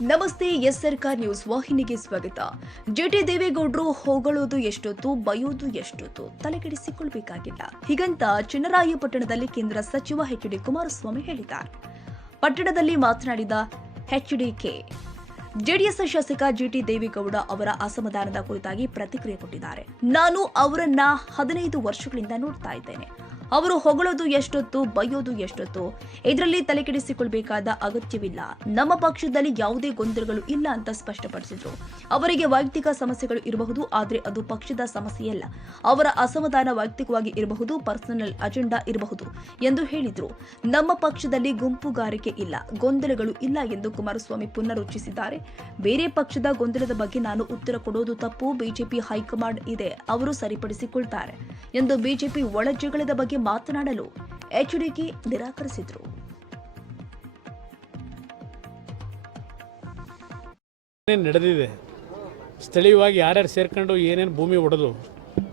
ನಮಸ್ತೆ, ಎಸ್ ಸರ್ಕಾರ್ ನ್ಯೂಸ್ ವಾಹಿನಿಗೆ ಸ್ವಾಗತ. ಜಿಟಿ ದೇವೇಗೌಡರು ಹೊಗಳೋದು ಎಷ್ಟೊತ್ತು, ಬಯೋದು ಎಷ್ಟೊತ್ತು, ತಲೆಕೆಡಿಸಿಕೊಳ್ಬೇಕಾಗಿಲ್ಲ. ಹೀಗಂತ ಚಿನ್ನರಾಯಪಟ್ಟಣದಲ್ಲಿ ಕೇಂದ್ರ ಸಚಿವ ಎಚ್ ಡಿ ಕುಮಾರಸ್ವಾಮಿ ಹೇಳಿದ್ದಾರೆ. ಪಟ್ಟಣದಲ್ಲಿ ಮಾತನಾಡಿದ ಎಚ್ ಡಿ ಕೆ ಜೆಡಿಎಸ್ ಶಾಸಕ ಜಿಟಿ ದೇವೇಗೌಡ ಅವರ ಅಸಮಾಧಾನದ ಕುರಿತಾಗಿ ಪ್ರತಿಕ್ರಿಯೆ ಕೊಟ್ಟಿದ್ದಾರೆ. ನಾನು ಅವರನ್ನ ಹದಿನೈದು ವರ್ಷಗಳಿಂದ ನೋಡ್ತಾ ಇದ್ದೇನೆ. ಅವರು ಹೊಗಳೋದು ಎಷ್ಟೊತ್ತು, ಬೈಯೋದು ಎಷ್ಟೊತ್ತು? ಇದರಲ್ಲಿ ತಲೆಕೆಡಿಸಿಕೊಳ್ಬೇಕಾದ ಅಗತ್ಯವಿಲ್ಲ. ನಮ್ಮ ಪಕ್ಷದಲ್ಲಿ ಯಾವುದೇ ಗೊಂದಲಗಳು ಇಲ್ಲ ಅಂತ ಸ್ಪಷ್ಟಪಡಿಸಿದ್ರು. ಅವರಿಗೆ ವೈಯಕ್ತಿಕ ಸಮಸ್ಯೆಗಳು ಇರಬಹುದು, ಆದರೆ ಅದು ಪಕ್ಷದ ಸಮಸ್ಯೆಯಲ್ಲ ಅವರ ಅಸಮಾಧಾನ ವೈಯಕ್ತಿಕವಾಗಿ ಇರಬಹುದು, ಪರ್ಸನಲ್ ಅಜೆಂಡಾ ಇರಬಹುದು ಎಂದು ಹೇಳಿದ್ರು. ನಮ್ಮ ಪಕ್ಷದಲ್ಲಿ ಗುಂಪುಗಾರಿಕೆ ಇಲ್ಲ, ಗೊಂದಲಗಳು ಇಲ್ಲ ಎಂದು ಕುಮಾರಸ್ವಾಮಿ ಪುನರುಚ್ಚರಿಸಿದ್ದಾರೆ ಬೇರೆ ಪಕ್ಷದ ಗೊಂದಲದ ಬಗ್ಗೆ ನಾನು ಉತ್ತರ ಕೊಡೋದು ತಪ್ಪು, ಬಿಜೆಪಿ ಹೈಕಮಾಂಡ್ ಇದೆ, ಅವರು ಸರಿಪಡಿಸಿಕೊಳ್ತಾರೆ ಎಂದು ಬಿಜೆಪಿ ಒಳ ಜಗಳದ ಬಗ್ಗೆ ಮಾತನಾಡಲು ಎಚ್ಡಿಕೆ ನಿರಾಕರಿಸಿದ್ರು. ನಡೆದಿದೆ? ಸ್ಥಳೀಯವಾಗಿ ಯಾರ್ಯಾರು ಸೇರ್ಕೊಂಡು ಏನೇನು ಭೂಮಿ ಒಡೆದು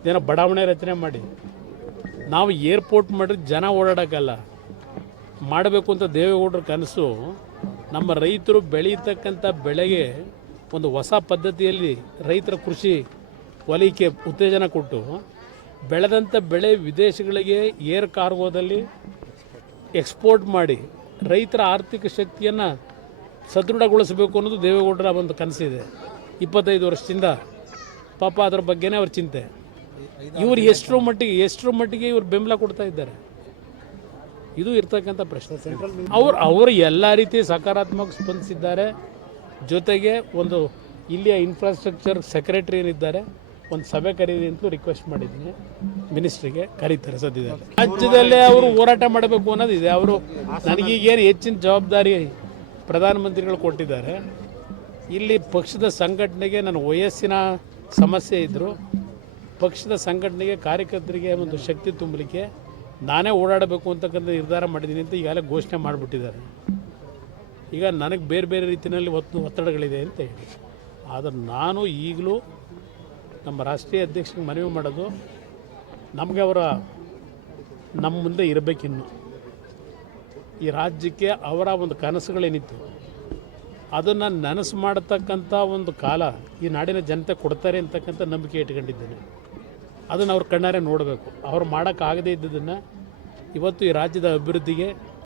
ಏನೋ ಬಡಾವಣೆ ರಚನೆ ಮಾಡಿ, ನಾವು ಏರ್ಪೋರ್ಟ್ ಮಾಡಿದ್ರೆ ಜನ ಓಡಾಡೋಕ್ಕಲ್ಲ. ಮಾಡಬೇಕು ಅಂತ ದೇವೇಗೌಡರ ಕನಸು, ನಮ್ಮ ರೈತರು ಬೆಳೀತಕ್ಕಂಥ ಬೆಳೆಗೆ ಒಂದು ಹೊಸ ಪದ್ಧತಿಯಲ್ಲಿ ರೈತರ ಕೃಷಿ ವಲಯಕ್ಕೆ ಉತ್ತೇಜನ ಕೊಟ್ಟು ಬೆಳೆದಂಥ ಬೆಳೆ ವಿದೇಶಗಳಿಗೆ ಏರ್ ಕಾರ್ಗೋದಲ್ಲಿ ಎಕ್ಸ್ಪೋರ್ಟ್ ಮಾಡಿ ರೈತರ ಆರ್ಥಿಕ ಶಕ್ತಿಯನ್ನು ಸದೃಢಗೊಳಿಸಬೇಕು ಅನ್ನೋದು ದೇವೇಗೌಡರ ಒಂದು ಕನಸಿದೆ. ಇಪ್ಪತ್ತೈದು ವರ್ಷದಿಂದ ಪಾಪ ಅದರ ಬಗ್ಗೆನೇ ಅವ್ರ ಚಿಂತೆ. ಇವರು ಎಷ್ಟರ ಮಟ್ಟಿಗೆ ಎಷ್ಟರ ಮಟ್ಟಿಗೆ ಇವರು ಬೆಂಬಲ ಕೊಡ್ತಾ ಇದ್ದಾರೆ. ಇದು ಇರ್ತಕ್ಕಂಥ ಪ್ರಶ್ನೆ ಅವ್ರು, ಅವರು ಎಲ್ಲ ರೀತಿ ಸಕಾರಾತ್ಮಕ ಸ್ಪಂದಿಸಿದ್ದಾರೆ. ಜೊತೆಗೆ ಒಂದು ಇಲ್ಲಿಯ ಇನ್ಫ್ರಾಸ್ಟ್ರಕ್ಚರ್ ಸೆಕ್ರೆಟರಿ ಏನಿದ್ದಾರೆ ಒಂದು ಸಭೆ ಕರೀರಿ ಅಂತಲೂ ರಿಕ್ವೆಸ್ಟ್ ಮಾಡಿದ್ದೀನಿ. ಮಿನಿಸ್ಟ್ರಿಗೆ ಕರೀತಾರೆ ಸದ್ಯದಲ್ಲಿ. ರಾಜ್ಯದಲ್ಲೇ ಅವರು ಹೋರಾಟ ಮಾಡಬೇಕು ಅನ್ನೋದಿದೆ. ಅವರು ನನಗೀಗೇನು ಹೆಚ್ಚಿನ ಜವಾಬ್ದಾರಿ ಪ್ರಧಾನಮಂತ್ರಿಗಳು ಕೊಟ್ಟಿದ್ದಾರೆ. ಇಲ್ಲಿ ಪಕ್ಷದ ಸಂಘಟನೆಗೆ ನನ್ನ ವಯಸ್ಸಿನ ಸಮಸ್ಯೆ ಇದ್ದರು ಪಕ್ಷದ ಸಂಘಟನೆಗೆ ಕಾರ್ಯಕರ್ತರಿಗೆ ಒಂದು ಶಕ್ತಿ ತುಂಬಲಿಕ್ಕೆ ನಾನೇ ಓಡಾಡಬೇಕು ಅಂತಕ್ಕಂಥ ನಿರ್ಧಾರ ಮಾಡಿದ್ದೀನಿ ಅಂತ ಈಗಾಗಲೇ ಘೋಷಣೆ ಮಾಡಿಬಿಟ್ಟಿದ್ದಾರೆ. ಈಗ ನನಗೆ ಬೇರೆ ಬೇರೆ ರೀತಿಯಲ್ಲಿ ಒತ್ತು ಒತ್ತಡಗಳಿದೆ ಅಂತ ಹೇಳಿ. ಆದರೆ ನಾನು ಈಗಲೂ ನಮ್ಮ ರಾಷ್ಟ್ರೀಯ ಅಧ್ಯಕ್ಷರಿಗೆ ಮನವಿ ಮಾಡೋದು ನಮಗೆ ಅವರ ನಮ್ಮ ಮುಂದೆ ಇರಬೇಕಿನ್ನು. ಈ ರಾಜ್ಯಕ್ಕೆ ಅವರ ಒಂದು ಕನಸುಗಳೇನಿತ್ತು. ಅದನ್ನು ನನಸು ಮಾಡತಕ್ಕಂಥ ಒಂದು ಕಾಲ ಈ ನಾಡಿನ ಜನತೆ ಕೊಡ್ತಾರೆ ಅಂತಕ್ಕಂಥ ನಂಬಿಕೆ ಇಟ್ಕೊಂಡಿದ್ದೇನೆ ಅದನ್ನು ಅವ್ರ ಕಣ್ಣಾರೆ ನೋಡಬೇಕು. ಅವ್ರು ಮಾಡೋಕ್ಕಾಗದೇ ಇದ್ದದನ್ನು ಇವತ್ತು ಈ ರಾಜ್ಯದ ಅಭಿವೃದ್ಧಿಗೆ